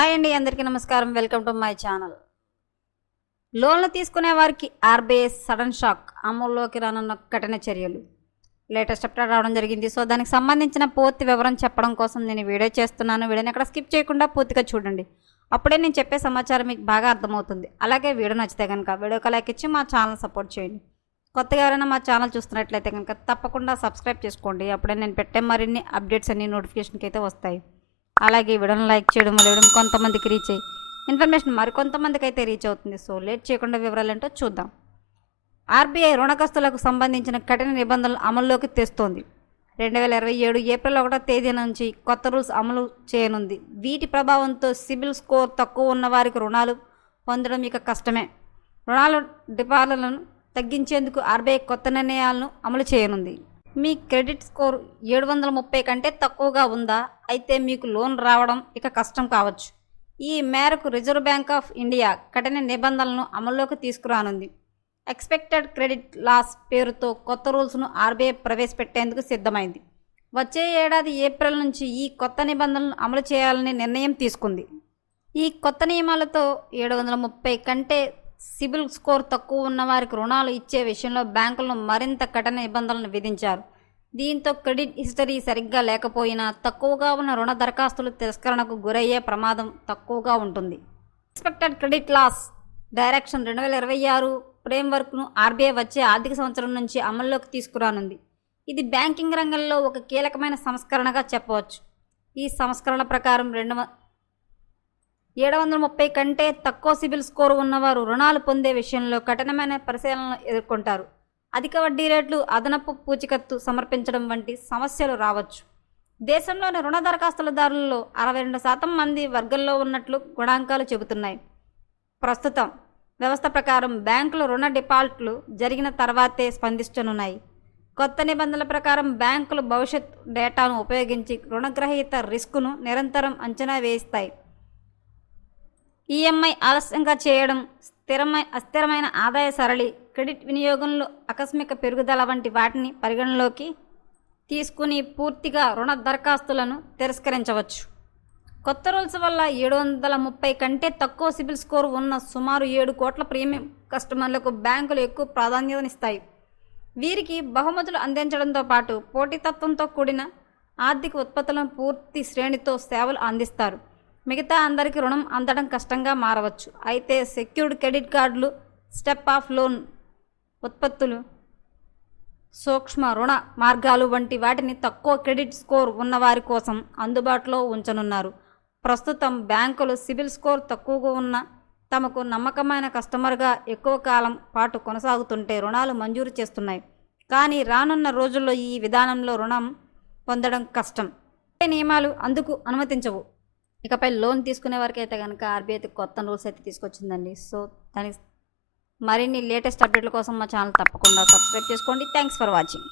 Hi అండి, అందరికీ నమస్కారం. Welcome to my channel. లోన్లు తీసుకునే వారికి ఆర్బీఐ సడన్ షాక్, అమల్లోకి రానున్న కఠిన చర్యలు లేటెస్ట్ అప్డేట్ రావడం జరిగింది. సో దానికి సంబంధించిన పూర్తి వివరం చెప్పడం కోసం నేను వీడియో చేస్తున్నాను. వీడియోని ఎక్కడ స్కిప్ చేయకుండా పూర్తిగా చూడండి, అప్పుడే నేను చెప్పే సమాచారం మీకు బాగా అర్థమవుతుంది. అలాగే వీడియో నచ్చితే కనుక వీడియోకి లైక్ ఇచ్చి మా ఛానల్ సపోర్ట్ చేయండి. కొత్తగా ఎవరైనా మా ఛానల్ చూస్తున్నట్లయితే కనుక తప్పకుండా సబ్స్క్రైబ్ చేసుకోండి. అప్పుడే నేను పెట్టే మరిన్ని అప్డేట్స్ అన్ని నోటిఫికేషన్కి అయితే వస్తాయి. అలాగే వీడియోని లైక్ చేయడం వల్ల వీడియో కొంతమందికి రీచ్ అయ్యి ఇన్ఫర్మేషన్ మరికొంతమందికి అయితే రీచ్ అవుతుంది. సో లేట్ చేయకుండా వివరాలు ఏంటో చూద్దాం. ఆర్బీఐ రుణగ్రస్తులకు సంబంధించిన కఠిన నిబంధనలు అమల్లోకి తెస్తోంది. 2027 ఏప్రిల్ 1వ తేదీ నుంచి కొత్త రూల్స్ అమలు చేయనుంది. వీటి ప్రభావంతో సిబిల్ స్కోర్ తక్కువ ఉన్న వారికి రుణాలు పొందడం ఇక కష్టమే. రుణాల డిపాజిట్లను తగ్గించేందుకు ఆర్బీఐ కొత్త నిర్ణయాలను అమలు చేయనుంది. మీ క్రెడిట్ స్కోర్ 730 కంటే తక్కువగా ఉందా? అయితే మీకు లోన్ రావడం ఇక కష్టం కావచ్చు. ఈ మేరకు రిజర్వ్ బ్యాంక్ ఆఫ్ ఇండియా కఠిన నిబంధనలను అమల్లోకి తీసుకురానుంది. ఎక్స్పెక్టెడ్ క్రెడిట్ లాస్ పేరుతో కొత్త రూల్స్ను ఆర్బీఐ ప్రవేశపెట్టేందుకు సిద్ధమైంది. వచ్చే ఏడాది ఏప్రిల్ నుంచి ఈ కొత్త నిబంధనలను అమలు చేయాలని నిర్ణయం తీసుకుంది. ఈ కొత్త నియమాలతో 730 కంటే సిబిల్ స్కోర్ తక్కువ ఉన్న వారికి రుణాలు ఇచ్చే విషయంలో బ్యాంకులను మరింత కఠిన నిబంధనలను విధించారు. దీంతో క్రెడిట్ హిస్టరీ సరిగ్గా లేకపోయినా తక్కువగా ఉన్న రుణ దరఖాస్తులు తిరస్కరణకు గురయ్యే ప్రమాదం తక్కువగా ఉంటుంది. ఎక్స్పెక్టెడ్ క్రెడిట్ లాస్ డైరెక్షన్ 2026 ఫ్రేమ్వర్క్ను ఆర్బీఐ వచ్చే ఆర్థిక సంవత్సరం నుంచి అమల్లోకి తీసుకురానుంది. ఇది బ్యాంకింగ్ రంగంలో ఒక కీలకమైన సంస్కరణగా చెప్పవచ్చు. ఈ సంస్కరణ ప్రకారం 730 కంటే తక్కువ సిబిల్ స్కోరు ఉన్నవారు రుణాలు పొందే విషయంలో కఠినమైన పరిశీలనలు ఎదుర్కొంటారు. అధిక వడ్డీ రేట్లు, అదనపు పూచికత్తు సమర్పించడం వంటి సమస్యలు రావచ్చు. దేశంలోని రుణ దరఖాస్తుదారులలో 62% మంది వర్గంలో ఉన్నట్లు గణాంకాలు చెబుతున్నాయి. ప్రస్తుతం వ్యవస్థ ప్రకారం బ్యాంకులు రుణ డిఫాల్ట్లు జరిగిన తర్వాతే స్పందించనున్నాయి. కొత్త నిబంధనల ప్రకారం బ్యాంకులు భవిష్యత్ డేటాను ఉపయోగించి రుణగ్రహీత రిస్కును నిరంతరం అంచనా వేస్తాయి. ఈఎంఐ ఆలస్యంగా చేయడం, అస్థిరమైన ఆదాయ సరళి, క్రెడిట్ వినియోగంలో ఆకస్మిక పెరుగుదల వంటి వాటిని పరిగణలోకి తీసుకుని పూర్తిగా రుణ దరఖాస్తులను తిరస్కరించవచ్చు. కొత్త రూల్స్ వల్ల 730 కంటే తక్కువ సిబిల్ స్కోర్ ఉన్న సుమారు 7 కోట్ల ప్రీమియం కస్టమర్లకు బ్యాంకులు ఎక్కువ ప్రాధాన్యతనిస్తాయి. వీరికి బహుమతులు అందించడంతో పాటు పోటీతత్వంతో కూడిన ఆర్థిక ఉత్పత్తులను పూర్తి శ్రేణితో సేవలు అందిస్తారు. మిగతా అందరికీ రుణం అందడం కష్టంగా మారవచ్చు. అయితే సెక్యూర్డ్ క్రెడిట్ కార్డులు, స్టెప్ ఆఫ్ లోన్ ఉత్పత్తులు, సూక్ష్మ రుణ మార్గాలు వంటి వాటిని తక్కువ క్రెడిట్ స్కోర్ ఉన్నవారి కోసం అందుబాటులో ఉంచనున్నారు. ప్రస్తుతం బ్యాంకులు సిబిల్ స్కోర్ తక్కువగా ఉన్న తమకు నమ్మకమైన కస్టమర్గా ఎక్కువ కాలం పాటు కొనసాగుతుంటే రుణాలు మంజూరు చేస్తున్నాయి. కానీ రానున్న రోజుల్లో ఈ విధానంలో రుణం పొందడం కష్టం. నియమాలు అందుకు అనుమతించవు. ఇకపై లోన్ తీసుకునే వారికి అయితే కనుక ఆర్బీఐ కొత్త రూల్స్ అయితే తీసుకొచ్చిందండి. సో దానికి మరిన్ని లేటెస్ట్ అప్డేట్ల కోసం మా ఛానల్ తప్పకుండా సబ్స్క్రైబ్ చేసుకోండి. Thanks for watching.